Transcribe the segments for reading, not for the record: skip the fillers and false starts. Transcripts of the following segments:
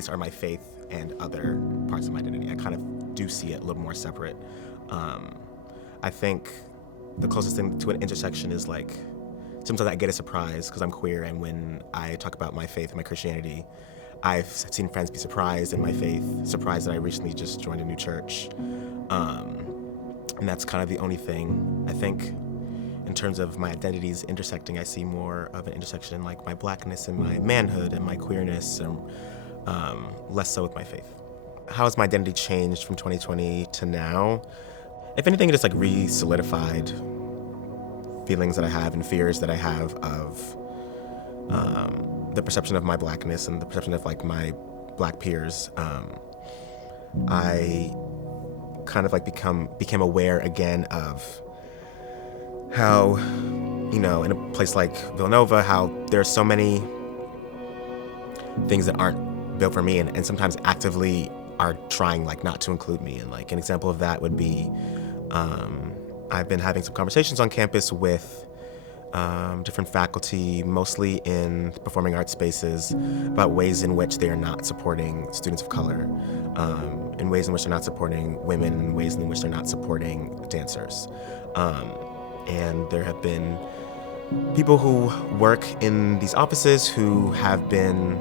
least, are my faith and other parts of my identity. I kind of do see it a little more separate. I think the closest thing to an intersection is like sometimes I get a surprise because I'm queer, and when I talk about my faith and my Christianity, I've seen friends be surprised in my faith, surprised that I recently just joined a new church. And that's kind of the only thing. I think in terms of my identities intersecting, I see more of an intersection in like my blackness and my manhood and my queerness, and less so with my faith. How has my identity changed from 2020 to now? If anything, it just like re-solidified feelings that I have and fears that I have of the perception of my blackness and the perception of like my black peers. I kind of like became aware again of how, in a place like Villanova, how there are so many things that aren't built for me, and sometimes actively are trying like not to include me. And like an example of that would be, I've been having some conversations on campus with different faculty, mostly in performing arts spaces, about ways in which they are not supporting students of color, in ways in which they're not supporting women, in ways in which they're not supporting dancers. And there have been people who work in these offices who have been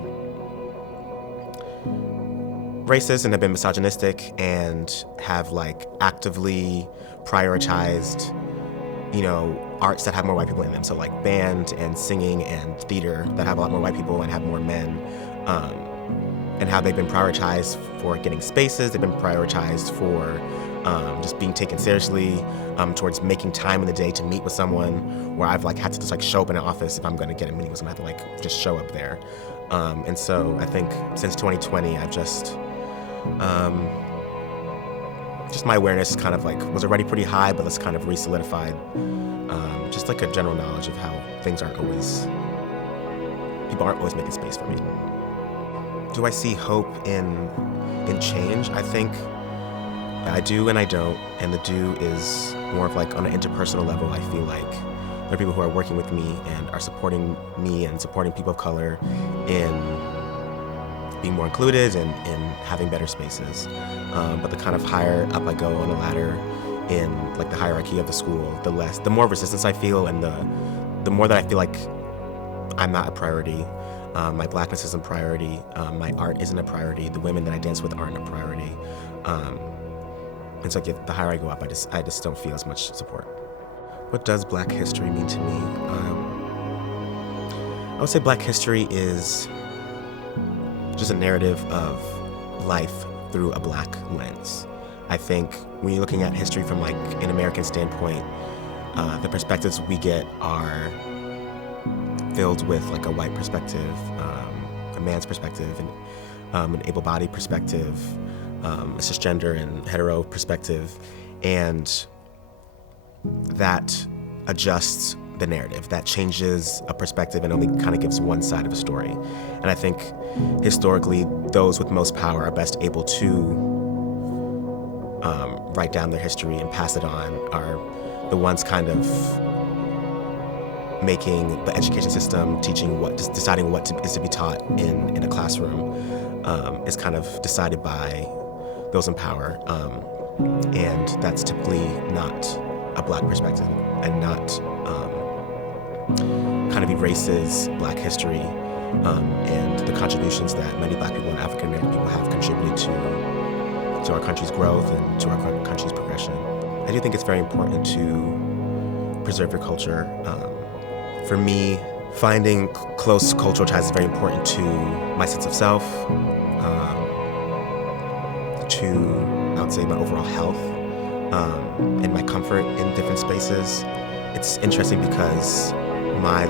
racist and have been misogynistic and have like actively prioritized, arts that have more white people in them. So like band and singing and theater that have a lot more white people and have more men, and how they've been prioritized for getting spaces. They've been prioritized for just being taken seriously, towards making time in the day to meet with someone, where I've like had to just like show up in an office if I'm going to get a meeting with someone. I have to like just show up there. And so I think since 2020, I've just my awareness kind of like was already pretty high, but it's kind of re-solidified. Just like a general knowledge of how things people aren't always making space for me. Do I see hope in change? I think I do and I don't. And the do is more of like on an interpersonal level. I feel like there are people who are working with me and are supporting me and supporting people of color in being more included and in having better spaces. But the kind of higher up I go on a ladder in like the hierarchy of the school, the more resistance I feel, and the more that I feel like I'm not a priority. My blackness isn't a priority. My art isn't a priority. The women that I dance with aren't a priority. And so the higher I go up, I just don't feel as much support. What does Black history mean to me? I would say Black history is just a narrative of life through a Black lens. I think when you're looking at history from like an American standpoint, the perspectives we get are filled with like a white perspective, a man's perspective, and an able-bodied perspective, a cisgender and hetero perspective, and that adjusts the narrative, that changes a perspective and only kind of gives one side of a story. And I think historically, those with most power are best able to write down their history and pass it on, are the ones kind of making the education system, deciding what is to be taught in a classroom, is kind of decided by those in power. And that's typically not a Black perspective, and not kind of erases Black history and the contributions that many Black people and African American people have contributed to our country's growth and to our country's progression. I do think it's very important to preserve your culture. For me, finding close cultural ties is very important to my sense of self, to, I would say, my overall health, and my comfort in different spaces. It's interesting because my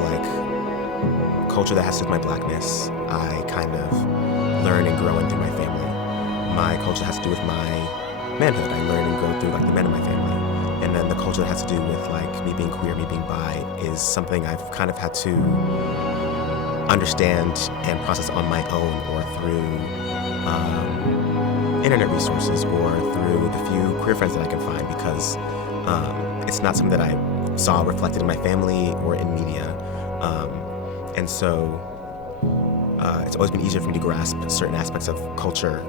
culture that has to do with my Blackness, I kind of learn and grow in through my family. My culture has to do with my manhood. I learn and grow through the men in my family. And then the culture that has to do with me being queer, me being bi, is something I've kind of had to understand and process on my own, or through internet resources, or through the few queer friends that I can find, because it's not something that I saw reflected in my family or in media. And so it's always been easier for me to grasp certain aspects of culture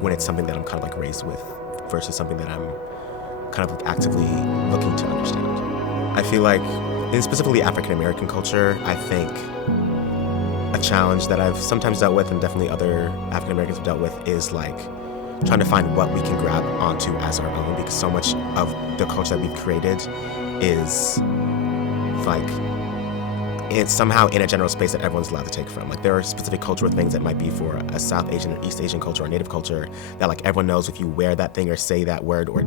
when it's something that I'm kind of like raised with versus something that I'm kind of like actively looking to understand. I feel like, in specifically African American culture, I think a challenge that I've sometimes dealt with and definitely other African Americans have dealt with is like trying to find what we can grab onto as our own, because so much of the culture that we've created is like it's somehow in a general space that everyone's allowed to take from. Like there are specific cultural things that might be for a South Asian or East Asian culture or Native culture that like everyone knows if you wear that thing or say that word or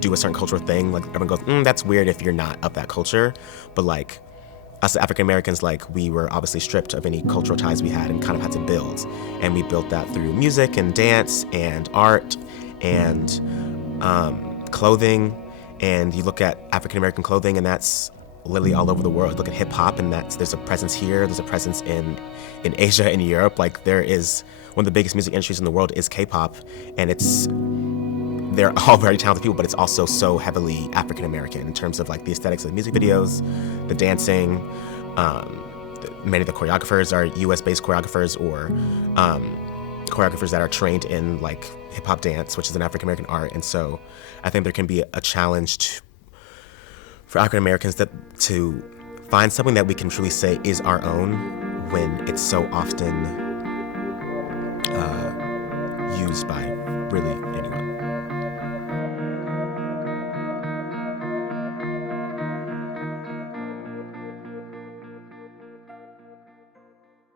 do a certain cultural thing, like everyone goes, that's weird if you're not of that culture. But like us African Americans, like we were obviously stripped of any cultural ties we had and kind of had to build. And we built that through music and dance and art and clothing. And you look at African American clothing and that's literally all over the world. Look at hip hop and there's a presence here, there's a presence in Asia and Europe. Like there is one of the biggest music industries in the world is K-pop, and they're all very talented people, but it's also so heavily African American in terms of like the aesthetics of the music videos, the dancing. Many of the choreographers are US based choreographers or choreographers that are trained in like hip hop dance, which is an African American art. And so I think there can be a challenge for African Americans to find something that we can truly say is our own when it's so often used by